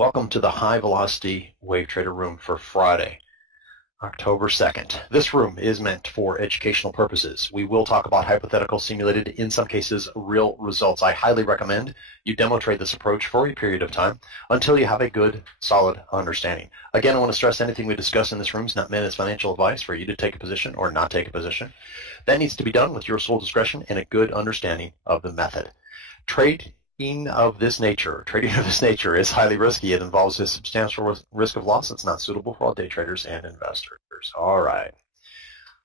Welcome to the High Velocity Wave Trader Room for Friday, October 2nd. This room is meant for educational purposes. We will talk about hypothetical, simulated, in some cases, real results. I highly recommend you demo trade this approach for a period of time until you have a good, solid understanding. Again, I want to stress anything we discuss in this room is not meant as financial advice for you to take a position or not take a position. That needs to be done with your sole discretion and a good understanding of the method. Trading of this nature is highly risky. It involves a substantial risk of loss. It's not suitable for all day traders and investors. All right.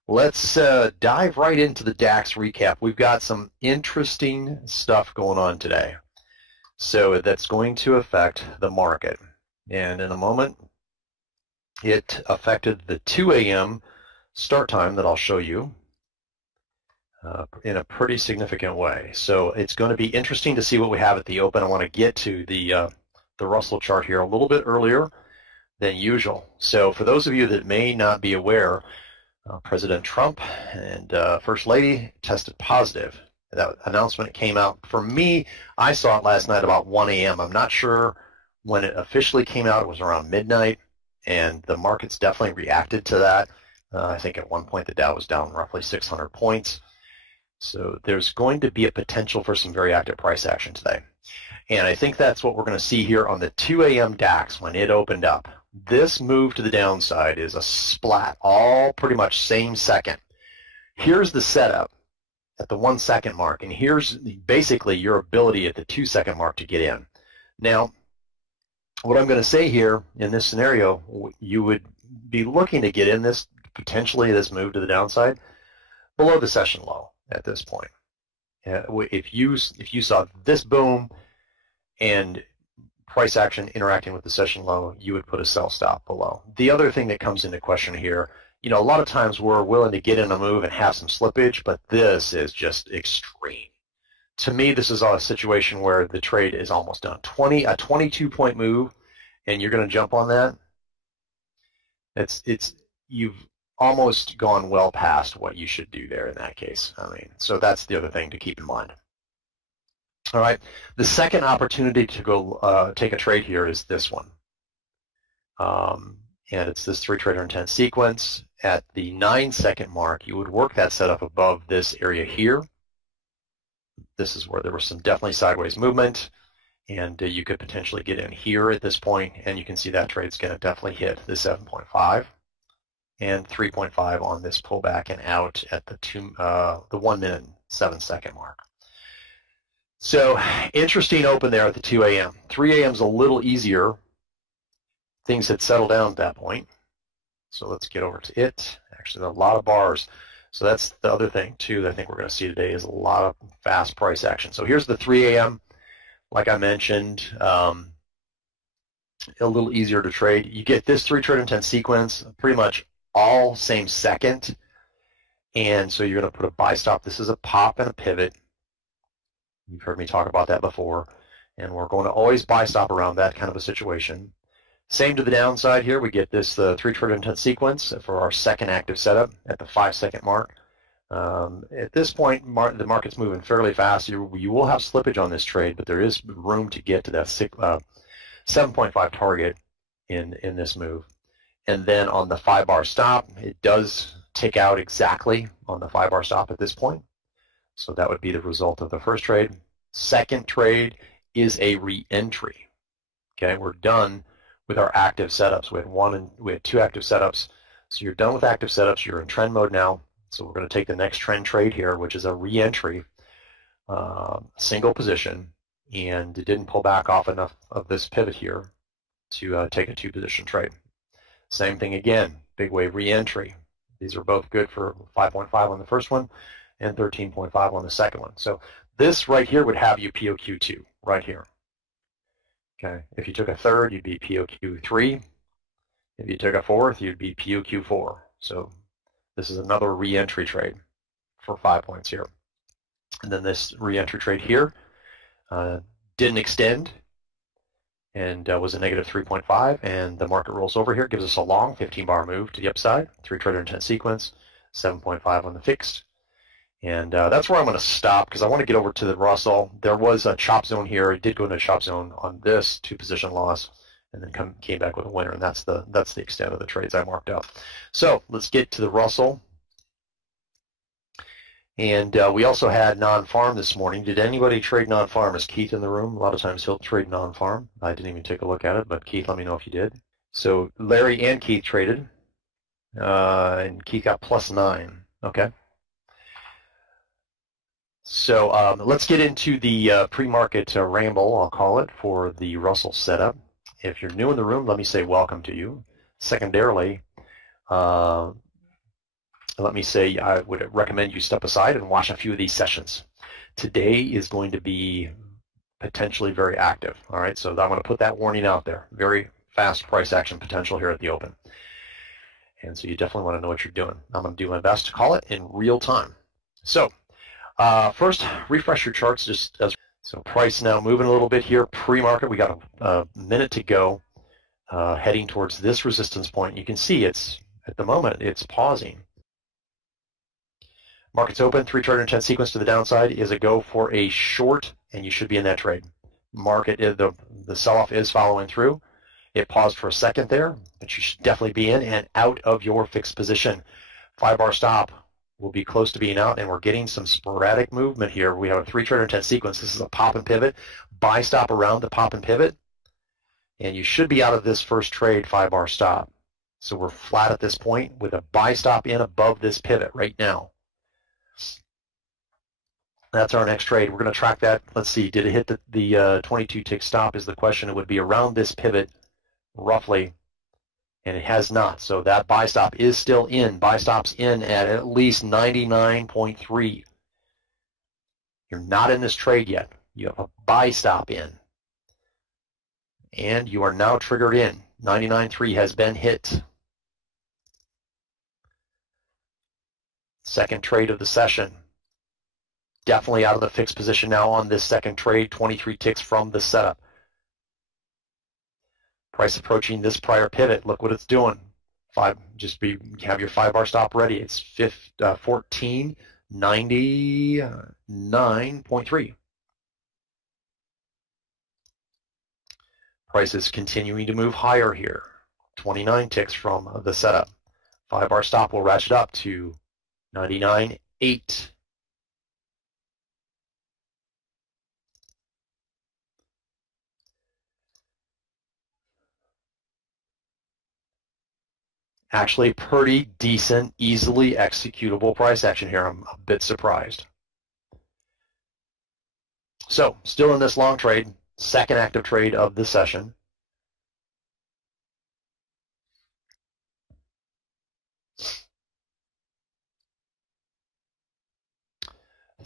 Let's dive right into the DAX recap. We've got some interesting stuff going on today. So that's going to affect the market. And in a moment, it affected the 2 a.m. start time that I'll show you in a pretty significant way. So it's going to be interesting to see what we have at the open. I want to get to the Russell chart here a little bit earlier than usual. So for those of you that may not be aware, President Trump and First Lady tested positive. That announcement came out. For me, I saw it last night about 1 a.m. I'm not sure when it officially came out. It was around midnight, and the markets definitely reacted to that. I think at one point the Dow was down roughly 600 points. So there's going to be a potential for some very active price action today. And I think that's what we're going to see here on the 2 a.m. DAX when it opened up. This move to the downside is a splat, all pretty much same second. Here's the setup at the 1 second mark, and here's basically your ability at the 2 second mark to get in. Now, what I'm going to say here in this scenario, you would be looking to get in this, potentially this move to the downside, below the session low. At this point, if you saw this boom and price action interacting with the session low, you would put a sell stop below. The other thing that comes into question here, a lot of times we're willing to get in a move and have some slippage, but this is just extreme. To me, this is a situation where the trade is almost done. A 22-point move, and you're going to jump on that. You've almost gone well past what you should do there in that case. So that's the other thing to keep in mind. All right, the second opportunity to go take a trade here is this one. And it's this 3-trader intent sequence. At the 9 second mark, you would work that setup above this area here. This is where there was some definitely sideways movement, and you could potentially get in here at this point, and you can see that trade's going to definitely hit the 7.5. and 3.5 on this pullback and out at the 1 minute 7 second mark. So interesting open there at the 2 a.m. 3 a.m. is a little easier. Things had settled down at that point. So let's get over to it. Actually, there are a lot of bars. So that's the other thing too that I think we're going to see today is a lot of fast price action. So here's the 3 a.m. Like I mentioned, a little easier to trade. You get this 3-trader intent sequence pretty much all same second, and so you're going to put a buy stop. This is a pop and a pivot. You've heard me talk about that before, and we're going to always buy stop around that kind of a situation. Same to the downside here. We get this 3-trader intent sequence for our second active setup at the 5 second mark. At this point, the market's moving fairly fast. You will have slippage on this trade, but there is room to get to that 7.5 target in this move. And then on the 5-bar stop, it does tick out exactly on the 5-bar stop at this point. So that would be the result of the first trade. Second trade is a re-entry. Okay, we're done with our active setups. We had 2 active setups. So you're done with active setups. You're in trend mode now. So we're going to take the next trend trade here, which is a re-entry, single position, and it didn't pull back off enough of this pivot here to take a 2-position trade. Same thing again, big wave re-entry. These are both good for 5.5 on the first one and 13.5 on the second one. So this right here would have you POQ2 right here. Okay, if you took a third, you'd be POQ3. If you took a fourth, you'd be POQ4. So this is another re-entry trade for 5 points here. And then this re-entry trade here didn't extend and was a negative 3.5, and the market rolls over here, gives us a long 15-bar move to the upside, 3-trader intent sequence, 7.5 on the fixed. And that's where I'm going to stop because I want to get over to the Russell. There was a chop zone here. It did go into a chop zone on this 2-position loss, and then came back with a winner, and that's the extent of the trades I marked out. So let's get to the Russell. And we also had non-farm this morning. Did anybody trade non-farm? Is Keith in the room? A lot of times he'll trade non-farm. I didn't even take a look at it, but Keith, let me know if you did. So Larry and Keith traded, and Keith got +9. Okay. So let's get into the pre-market ramble, I'll call it, for the Russell setup. If you're new in the room, let me say welcome to you. Secondarily, let me say I would recommend you step aside and watch a few of these sessions. Today is going to be potentially very active. All right, so I'm going to put that warning out there. Very fast price action potential here at the open. And so you definitely want to know what you're doing. I'm going to do my best to call it in real time. So first, refresh your charts just as so. Price now moving a little bit here. Pre-market, we got a minute to go, heading towards this resistance point. You can see it's at the moment it's pausing. Market's open. 3 trade intent sequence to the downside is a go for a short, and you should be in that trade. Market the sell-off is following through. It paused for a second there, but you should definitely be in and out of your fixed position. 5-bar stop will be close to being out, and we're getting some sporadic movement here. We have a 3 trade intent sequence. This is a pop and pivot. Buy stop around the pop and pivot, and you should be out of this first trade 5-bar stop. So we're flat at this point with a buy stop in above this pivot right now. That's our next trade. We're going to track that. Let's see. Did it hit the 22 tick stop is the question. It would be around this pivot roughly, and it has not. So that buy stop is still in. Buy stop's in at least 99.3. You're not in this trade yet. You have a buy stop in. And you are now triggered in. 99.3 has been hit. Second trade of the session. Definitely out of the fixed position now on this second trade, 23 ticks from the setup. Price approaching this prior pivot. Look what it's doing. Have your 5-bar stop ready. It's 1499.3. Price is continuing to move higher here. 29 ticks from the setup. 5-bar stop will ratchet up to 99.8. Actually pretty decent, easily executable price action here. I'm a bit surprised. So still in this long trade, second active trade of the session.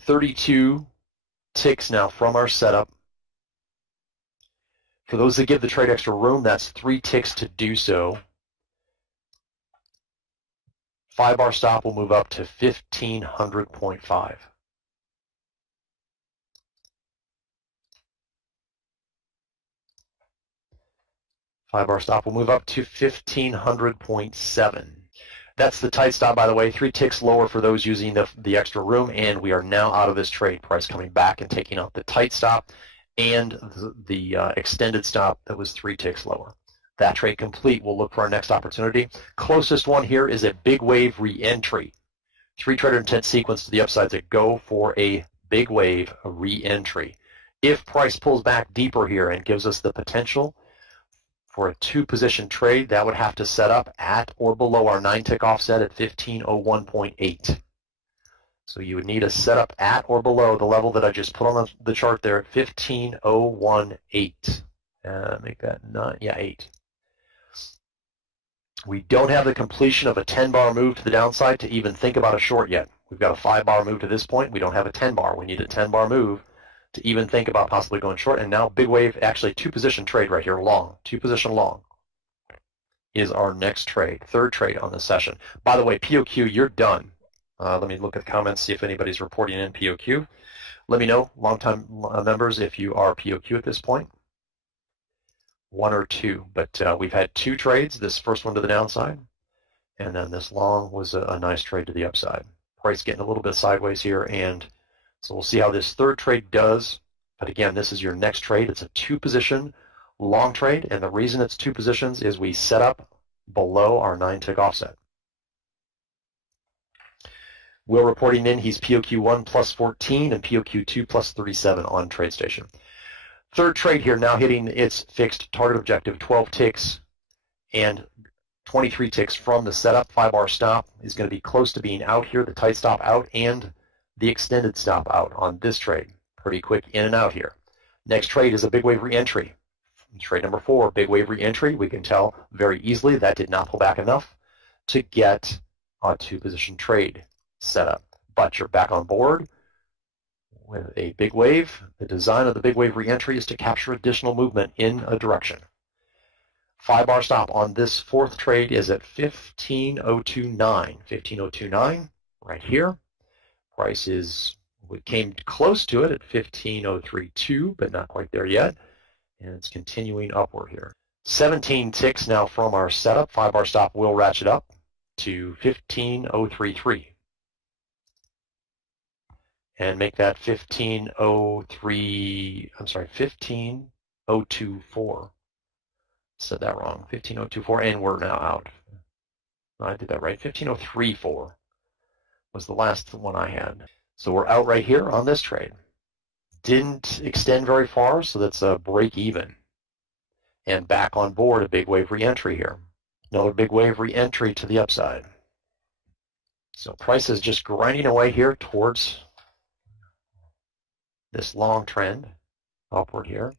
$32 ticks now from our setup. For those that give the trade extra room, that's 3 ticks to do so. 5-bar stop will move up to 1500.5. Five-bar stop will move up to 1500.7. That's the tight stop, by the way. 3 ticks lower for those using the extra room, and we are now out of this trade. Price coming back and taking out the tight stop and the extended stop that was 3 ticks lower. That trade complete. We'll look for our next opportunity. Closest one here is a big wave re-entry. 3 trader intent sequence to the upside to go for a big wave re-entry. If price pulls back deeper here and gives us the potential for a 2-position trade, that would have to set up at or below our 9-tick offset at 1501.8. So you would need a setup at or below the level that I just put on the chart there at 1501.8. Make that 9, yeah, 8. We don't have the completion of a 10-bar move to the downside to even think about a short yet. We've got a 5-bar move to this point. We don't have a 10-bar. We need a 10-bar move to even think about possibly going short. And now big wave, actually 2-position trade right here, long. 2-position long is our next trade, third trade on the session. By the way, POQ, you're done. Let me look at the comments, see if anybody's reporting in POQ. Let me know, long-time members, if you are POQ at this point. 1 or 2, but we've had 2 trades. This first one to the downside, and then this long was a nice trade to the upside. Price getting a little bit sideways here, and so we'll see how this third trade does. But again, this is your next trade. It's a 2-position long trade, and the reason it's 2 positions is we set up below our 9-tick offset. Will reporting in, he's POQ1 plus 14 and POQ2 plus 37 on TradeStation. Third trade here, now hitting its fixed target objective, 12 ticks and 23 ticks from the setup. 5-bar stop is going to be close to being out here, the tight stop out and the extended stop out on this trade. Pretty quick in and out here. Next trade is a big wave re-entry. Trade number 4, big wave re-entry. We can tell very easily that did not pull back enough to get a 2-position trade set up. But you're back on board with a big wave. The design of the big wave re-entry is to capture additional movement in a direction. 5-bar stop on this 4th trade is at 15.029. 15.029 right here. Price we came close to it at 15.032, but not quite there yet. And it's continuing upward here. 17 ticks now from our setup. 5-bar stop will ratchet up to 15.033. And make that 15.024. Said that wrong. 15.024, and we're now out. I did that right. 15.034 was the last one I had. So we're out right here on this trade. Didn't extend very far, so that's a break even. And back on board, a big wave re-entry here. Another big wave re-entry to the upside. So price is just grinding away here towards this long trend upward here.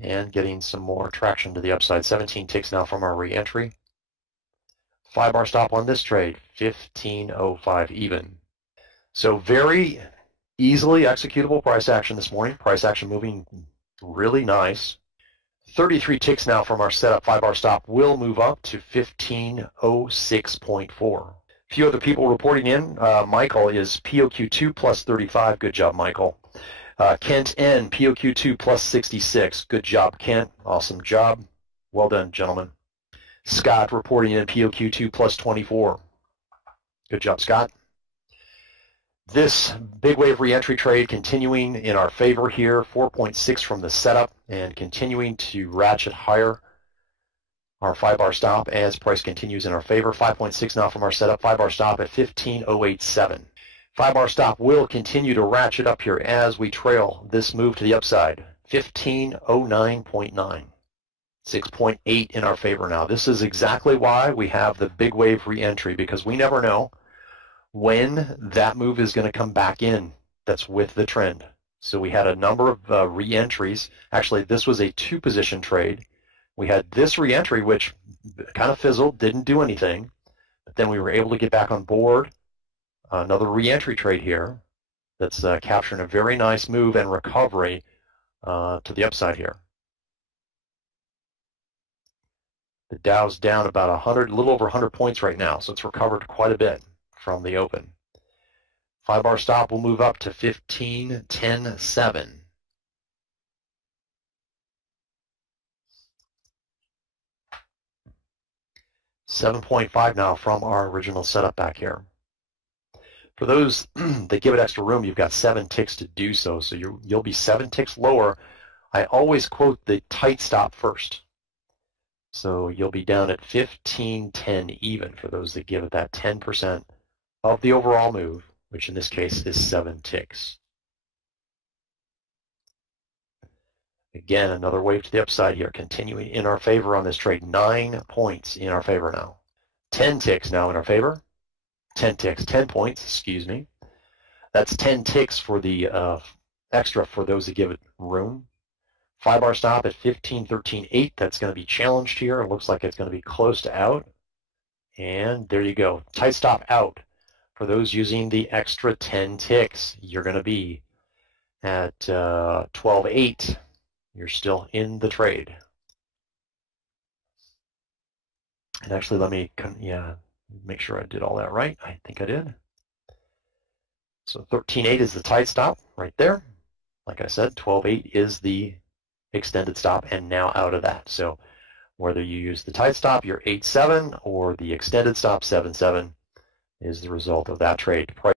And getting some more traction to the upside. 17 ticks now from our re-entry. 5-bar stop on this trade, 15.05 even. So very easily executable price action this morning. Price action moving really nice. 33 ticks now from our setup. 5-bar stop will move up to 15.06.4. A few other people reporting in. Michael is POQ2 plus 35. Good job, Michael. Kent N, POQ2 plus 66. Good job, Kent. Awesome job. Well done, gentlemen. Scott reporting in POQ2 plus 24. Good job, Scott. This big wave re-entry trade continuing in our favor here. 4.6 from the setup and continuing to ratchet higher. Our 5-bar stop as price continues in our favor. 5.6 now from our setup. 5-bar stop at 15.087. 5-bar stop will continue to ratchet up here as we trail this move to the upside. 15.09.9. 6.8 in our favor now. This is exactly why we have the big wave re-entry, because we never know when that move is going to come back in that's with the trend. So we had a number of re-entries. Actually, this was a 2-position trade. We had this re-entry, which kind of fizzled, didn't do anything. But then we were able to get back on board. Another re-entry trade here that's capturing a very nice move and recovery to the upside here. The Dow's down about 100, a little over 100 points right now, so it's recovered quite a bit from the open. 5-bar stop will move up to 15.10.7. $7.5 now from our original setup back here. For those that give it extra room, you've got 7 ticks to do so, so you'll be 7 ticks lower. I always quote the tight stop first. So you'll be down at 15.10 even for those that give it that 10% of the overall move, which in this case is 7 ticks. Again, another wave to the upside here, continuing in our favor on this trade. 9 points in our favor now. 10 ticks now in our favor. 10 ticks, 10 points, excuse me. That's 10 ticks for the extra for those that give it room. 5-bar stop at 15.13.8. That's going to be challenged here. It looks like it's going to be close to out. And there you go. Tight stop out. For those using the extra 10 ticks, you're going to be at 12.8. You're still in the trade. And actually, let me make sure I did all that right. I think I did. So 13.8 is the tight stop right there. Like I said, 12.8 is the extended stop, and now out of that. So whether you use the tight stop, your 8.7, or the extended stop, 7.7, is the result of that trade. Price